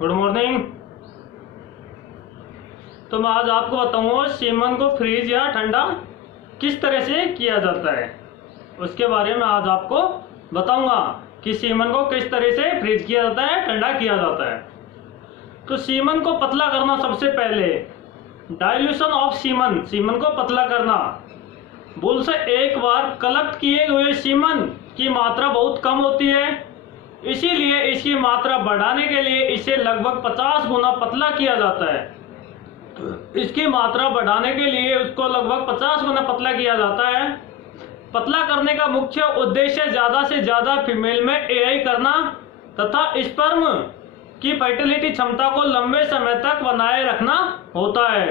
Good morning. तो मैं आज आपको बताऊंगा सीमन को फ्रीज या ठंडा किस तरह से किया जाता है। उसके बारे में आज आपको बताऊंगा कि सीमन को किस तरह से फ्रीज किया जाता है, ठंडा किया जाता है। तो सीमन को पतला करना, सबसे पहले डाइल्यूशन ऑफ सीमन, सीमन को पतला करना। बुल से एक बार कलेक्ट किए हुए सीमन की मात्रा बहुत कम होती है, इसीलिए इसकी मात्रा बढ़ाने के लिए इसे लगभग 50 गुना पतला किया जाता है। इसकी मात्रा बढ़ाने के लिए उसको लगभग 50 गुना पतला किया जाता है। पतला करने का मुख्य उद्देश्य ज्यादा से ज्यादा फीमेल में एआई करना तथा स्पर्म की फर्टिलिटी क्षमता को लंबे समय तक बनाए रखना होता है।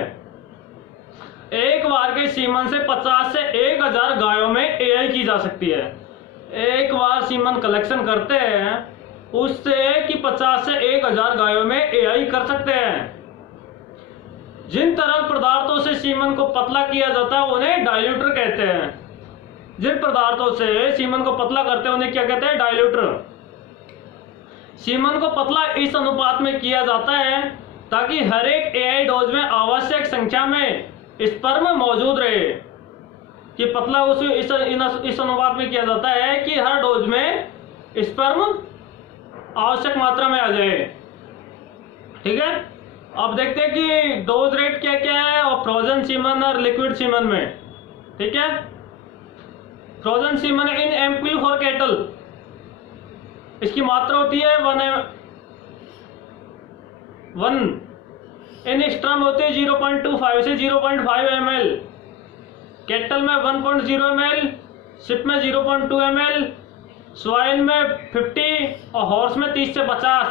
एक बार के सीमन से 50 से 1000 गायों में एआई की जा सकती है। एक बार सीमन कलेक्शन करते हैं उससे कि 50 से 1000 गायों में एआई कर सकते हैं। जिन तरल पदार्थों से सीमन को पतला किया जाता है उन्हें डाइल्यूटर कहते हैं। जिन पदार्थों से सीमन को पतला करते हैं उन्हें क्या कहते हैं? डाइल्यूटर। सीमन को पतला इस अनुपात में किया जाता है ताकि हर एक एआई डोज में आवश्यक संख्या में स्पर्म मौजूद रहे। कि पतला इस अनुपात में किया जाता है कि हर डोज में स्पर्म आवश्यक मात्रा में आ जाए। ठीक है, अब देखते हैं कि डोज रेट क्या क्या है और फ्रोजन सीमन और लिक्विड सीमन में। ठीक है, frozen semen in ampoule for cattle, इसकी मात्रा होती है 1 इन स्ट्रम होते हैं 0.25 से 0.5 ml, कैटल में 1.0 ml, शिप में 0.2 ml, स्वाइन में 50 और हॉर्स में 30 से 50।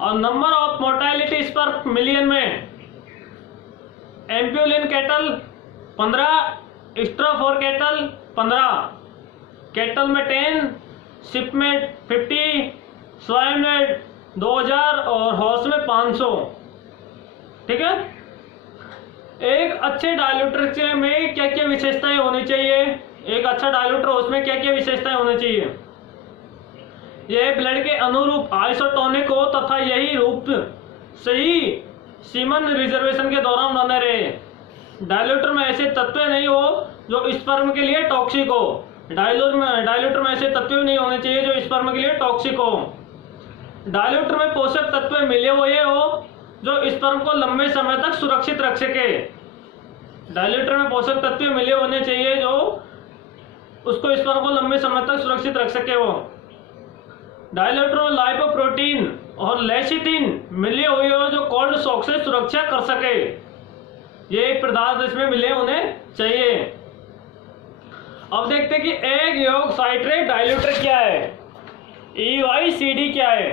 और नंबर ऑफ मोर्टेलिटी पर मिलियन में, ampoule in cattle 15, straw for cattle 15, cattle में 10, शिप में 50, स्वाइन में 2000 और हॉर्स में 500। ठीक है, एक अच्छे डाइल्यूटर में क्या क्या विशेषताएं होनी चाहिए? एक अच्छा डाइल्यूटर उसमें क्या क्या विशेषताएं होनी चाहिए? यह ब्लड के अनुरूप आइसोटोनिक हो तथा यही रूप सही सीमन रिजर्वेशन के दौरान बने रहे। डाइल्यूटर में ऐसे तत्व नहीं हो जो स्पर्म के लिए टॉक्सिक हो। डाइल्यूटर में ऐसे तत्व नहीं होने चाहिए जो स्पर्म के लिए टॉक्सिक हो। डाइल्यूटर में पोषक तत्व मिले हुए हो जो स्पर्म को लंबे समय तक सुरक्षित रख सके। डाइल्यूटर में पोषक तत्व मिले होने चाहिए जो उसको स्पर्म को लंबे समय तक सुरक्षित रख सके। वो डाइल्यूटर में लाइपोप्रोटीन और लेसिथिन मिले हुए हो जो कोल्ड शॉक से सुरक्षा कर सके। ये एक पदार्थ इसमें मिले होने चाहिए। अब देखते हैं कि एग योग साइट्रेट डाइल्यूटर क्या है, EYCD क्या है।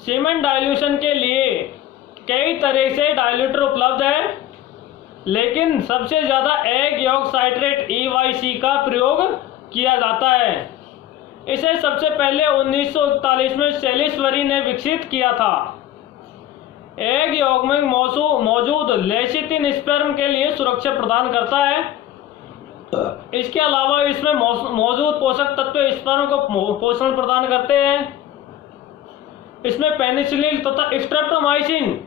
सीमन डाइल्यूशन के लिए कई तरह से डाइल्यूटर उपलब्ध है, लेकिन सबसे ज्यादा एग योग साइट्रेट EYC का प्रयोग किया जाता है। इसे सबसे पहले 1941 में सेलिसबरी ने विकसित किया था। एग योग में मौजूद लेसिथिन स्पर्म के लिए सुरक्षा प्रदान करता है। इसके अलावा इसमें मौजूद पोषक तत्व स्पर्म को पोषण प्रदान करते हैं। इसमें पेनिसिलिन तथा स्ट्रेप्टोमाइसिन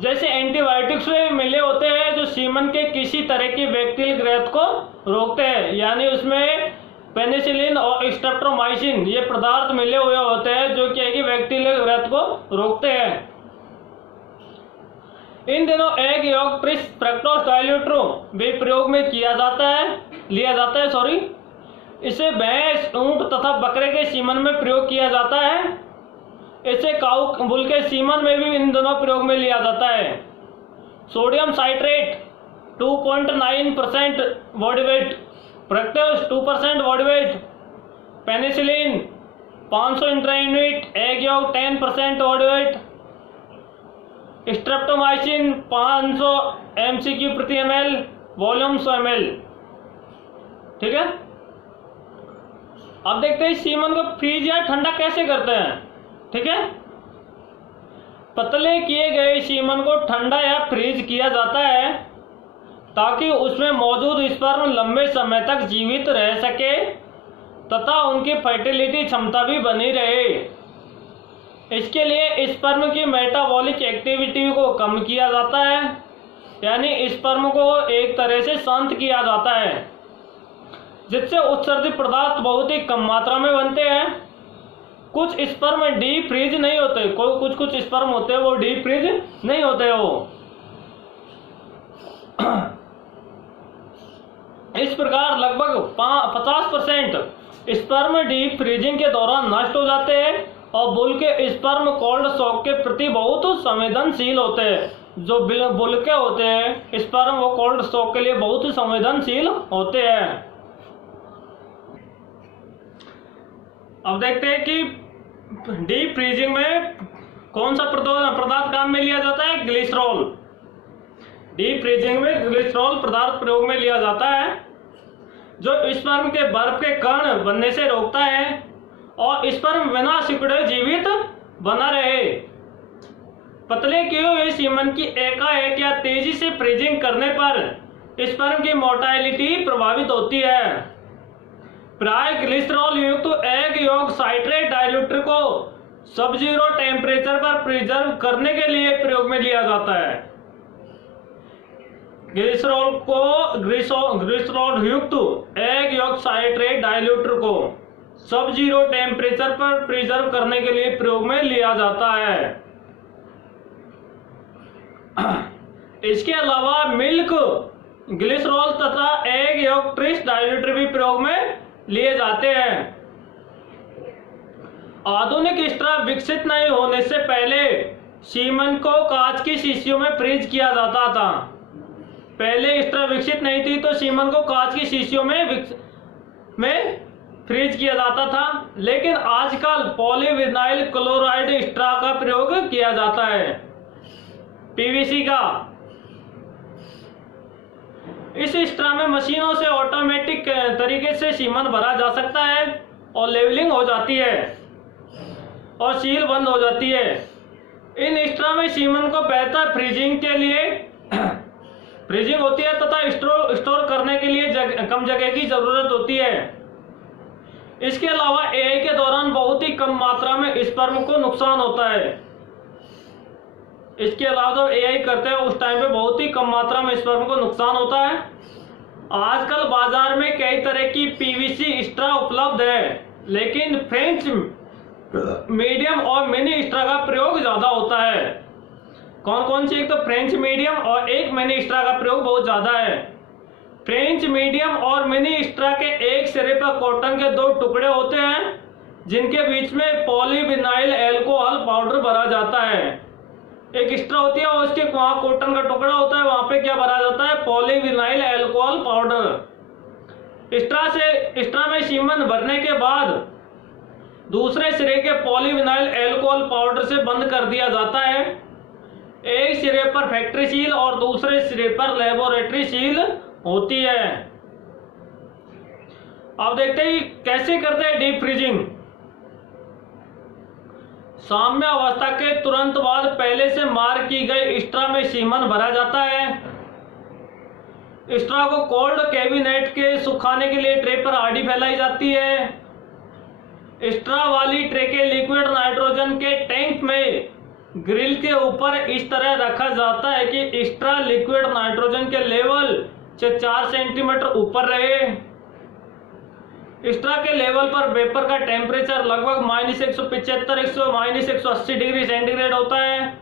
जैसे एंटीबायोटिक्स में मिले होते हैं जो सीमन के किसी तरह की बैक्टीरियल ग्रोथ को रोकते हैं। यानी उसमें पेनिसिलिन और स्ट्रेप्टोमाइसिन ये पदार्थ मिले हुए होते हैं जो कि बैक्टीरियल ग्रोथ को रोकते हैं। इन दिनों एग योग ट्रिस फ्रक्टोज डाइल्यूटर भी प्रयोग में लिया जाता है। इसे भैंस, ऊंट तथा बकरे के सीमन में प्रयोग किया जाता है। इसे काऊ बुल के सीमन में भी इन दोनों प्रयोग में लिया जाता है। Sodium citrate 2.9% body weight, fructose 2% body weight, penicillin 500 इंट्रायूनिट, egg yolk 10% body weight, streptomycin 500 MCQ प्रति ml, वॉल्यूम 100 ml। ठीक है, अब देखते हैं सीमन को फ्रीज या ठंडा कैसे करते हैं। ठीक है, पतले किए गए सीमन को ठंडा या फ्रीज किया जाता है ताकि उसमें मौजूद स्पर्म लंबे समय तक जीवित रह सके तथा उनकी फर्टिलिटी क्षमता भी बनी रहे। इसके लिए स्पर्म की मेटाबॉलिक एक्टिविटी को कम किया जाता है, यानी स्पर्म को एक तरह से शांत किया जाता है, जिससे उत्सर्जित पदार्थ बहुत ही कम मात्रा में बनते हैं। कुछ स्पर्म डीप फ्रीज नहीं होते, कुछ स्पर्म होते हैं वो डीप फ्रीज नहीं होते वो। इस प्रकार लगभग 50% स्पर्म डीप फ्रीजिंग के दौरान नष्ट हो जाते हैं और बुल के स्पर्म कोल्ड शॉक के प्रति बहुत संवेदनशील होते हैं। जो बुल के होते हैं स्पर्म वो कोल्ड शॉक के लिए बहुत संवेदनशील होते हैं। अब देखते हैं कि डीप फ्रीजिंग में कौन सा पदार्थ काम में लिया जाता है, ग्लिसरॉल। डीप फ्रीजिंग में ग्लिसरॉल पदार्थ प्रयोग में लिया जाता है, जो स्पर्म के बर्फ के कण बनने से रोकता है और स्पर्म बिना सिकुड़े जीवित बना रहे। पतले किए हुए सीमन की एकाएक या तेजी से फ्रीजिंग करने पर स्पर्म की मोटाइलिटी प्रभावित होती है। प्राय ग्लिसरॉल युक्त एग यौगिक साइट्रेट डाइल्यूटर को सब जीरो टेम्परेचर पर प्रिजर्व करने के लिए प्रयोग में लिया जाता है। ग्लिसरॉल युक्त एग यौगिक साइट्रेट डाइल्यूटर को सब जीरो टेम्परेचर पर प्रिजर्व करने के लिए प्रयोग में लिया जाता है। इसके अलावा मिल्क ग्लिसरॉल तथा एग यौगिक ट्रिस डाइल्यूटर भी प्रयोग में लिए जाते हैं। आधुनिक स्ट्रा विकसित नहीं होने से पहले सीमन को कांच की शीशियों में फ्रीज किया जाता था। पहले स्ट्रा विकसित नहीं थी तो सीमन को कांच की शीशियों में फ्रीज किया जाता था, लेकिन आजकल पॉलीविनाइल क्लोराइड स्ट्रा का प्रयोग किया जाता है, पीवीसी का। इस स्ट्रा में मशीनों से ऑटोमेटिक तरीके से सीमन भरा जा सकता है और लेवलिंग हो जाती है और सील बंद हो जाती है। इन स्ट्रा में सीमन को बेहतर फ्रीजिंग के लिए फ्रीजिंग होती है तथा स्टोर करने के लिए कम जगह की जरूरत होती है। इसके अलावा एआई के दौरान बहुत ही कम मात्रा में स्पर्म को नुकसान होता है। इसके अलावा जब एआई करते हैं उस टाइम पे बहुत ही कम मात्रा में स्पर्म को नुकसान होता है। आजकल बाजार में कई तरह की पीवीसी स्ट्रा उपलब्ध है, लेकिन फ्रेंच मीडियम और मिनी स्ट्रा का प्रयोग ज्यादा होता है। कौन कौन सी? एक तो फ्रेंच मीडियम और एक मिनी स्ट्रा का प्रयोग बहुत ज्यादा है। फ्रेंच मीडियम और मिनी स्ट्रा के एक सिरे पर कॉटन के दो टुकड़े होते हैं, जिनके बीच में पॉलीविनाइल अल्कोहल पाउडर भरा जाता है। एक स्ट्रा होती है और उसके वहां कॉटन का टुकड़ा होता है, वहां पे क्या भरा जाता है? Polyvinyl alcohol powder. स्ट्रा में सीमन भरने के बाद दूसरे सिरे के पॉलीविनाइल अल्कोहल पाउडर से बंद कर दिया जाता है। एक सिरे पर फैक्ट्री सील और दूसरे सिरे पर लेबोरेटरी सील होती है। अब देखते हैं कैसे करते हैं डीप फ्रीजिंग। साम्य अवस्था के तुरंत बाद पहले से मार्क की गई स्ट्रा में सीमन भरा जाता है। स्ट्रा को कोल्ड कैबिनेट के सुखाने के लिए ट्रे पर आड़ी फैलाई जाती है। स्ट्रा वाली ट्रे के लिक्विड नाइट्रोजन के टैंक में ग्रिल के ऊपर इस तरह रखा जाता है कि स्ट्रा लिक्विड नाइट्रोजन के लेवल से 4 सेंटीमीटर ऊपर रहे। स्ट्रा के लेवल पर वेपर का टेम्परेचर लगभग -175 -180 डिग्री सेंटीग्रेड होता है।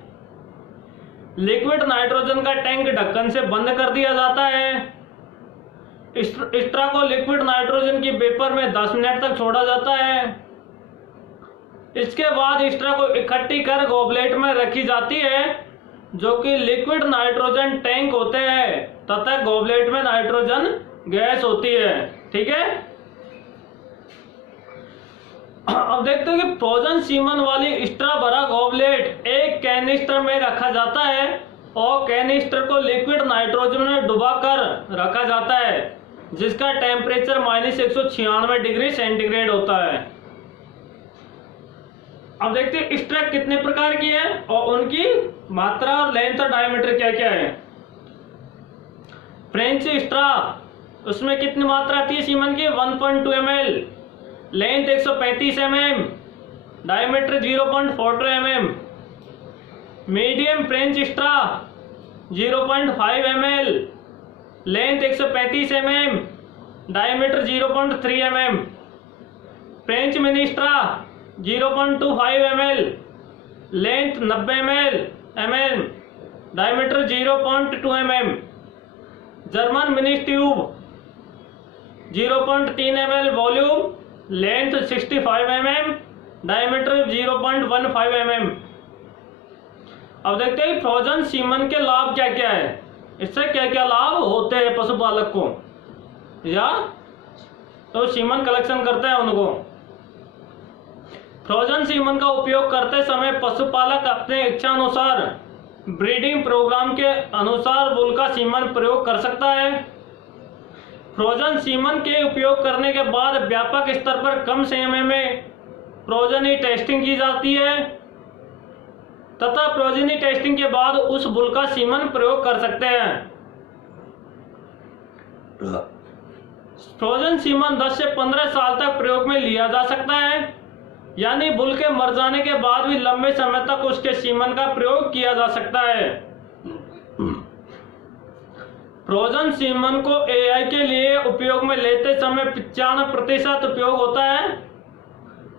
लिक्विड नाइट्रोजन का टैंक ढक्कन से बंद कर दिया जाता है। स्ट्रा को लिक्विड नाइट्रोजन की वेपर में 10 मिनट तक छोड़ा जाता है। इसके बाद स्ट्रा को इकट्ठी कर गॉबलेट में रखी जाती है, जो कि लिक्विड नाइट्रोजन टैंक होते हैं तथा गॉबलेट में नाइट्रोजन गैस होती है। ठीक है, अब देखते हैं कि फ्रोजन सीमन वाली स्ट्रा भरा गॉबलेट एक कैनिस्टर में रखा जाता है और कैनिस्टर को लिक्विड नाइट्रोजन में डुबाकर रखा जाता है, जिसका टेम्परेचर -196 डिग्री सेंटीग्रेड होता है। अब देखते हैं स्ट्रा कितने प्रकार की है और उनकी मात्रा और लेंथ और डायमीटर क्या क्या है। फ्रेंच स्ट्रा, उसमें कितनी मात्रा आती है सीमन की? 1.2 ml, length 135 mm, diameter 0.42 mm, medium French straw 0.5 ml, length 135 mm, diameter 0.3 mm, French mini straw 0.25 ml, length 90 mm, diameter 0.2 mm, German mini tube 0.3 ml volume, length 65 mm, diameter 0.15 mm। अब देखते हैं frozen semen के लाभ क्या क्या है, इससे क्या क्या लाभ होते हैं पशुपालक को या तो सीमन कलेक्शन करते हैं उनको। फ्रोजन सीमन का उपयोग करते समय पशुपालक अपने इच्छा अनुसार ब्रीडिंग प्रोग्राम के अनुसार बुल का सीमन प्रयोग कर सकता है। फ्रोजन सीमन के उपयोग करने के बाद व्यापक स्तर पर कम समय में प्रोजनी टेस्टिंग की जाती है तथा प्रोजनी टेस्टिंग के बाद उस बुल का सीमन प्रयोग कर सकते हैं। फ्रोजन सीमन 10 से 15 साल तक प्रयोग में लिया जा सकता है, यानी बुल के मर जाने के बाद भी लंबे समय तक उसके सीमन का प्रयोग किया जा सकता है। फ्रोजन सीमन को एआई के लिए उपयोग में लेते समय 95% उपयोग होता है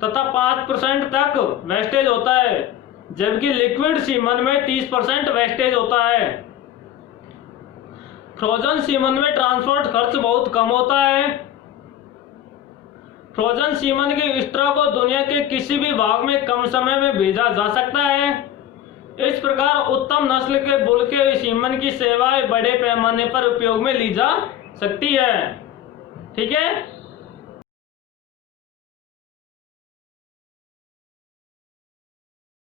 तथा 5% तक वेस्टेज होता है, जबकि लिक्विड सीमन में 30% वेस्टेज होता है। फ्रोजन सीमन में ट्रांसपोर्ट खर्च बहुत कम होता है। फ्रोजन सीमन की स्ट्रा को दुनिया के किसी भी भाग में कम समय में भेजा जा सकता है। इस प्रकार उत्तम नस्ल के बुल के सीमन की सेवाएं बड़े पैमाने पर उपयोग में ली जा सकती है। ठीक है।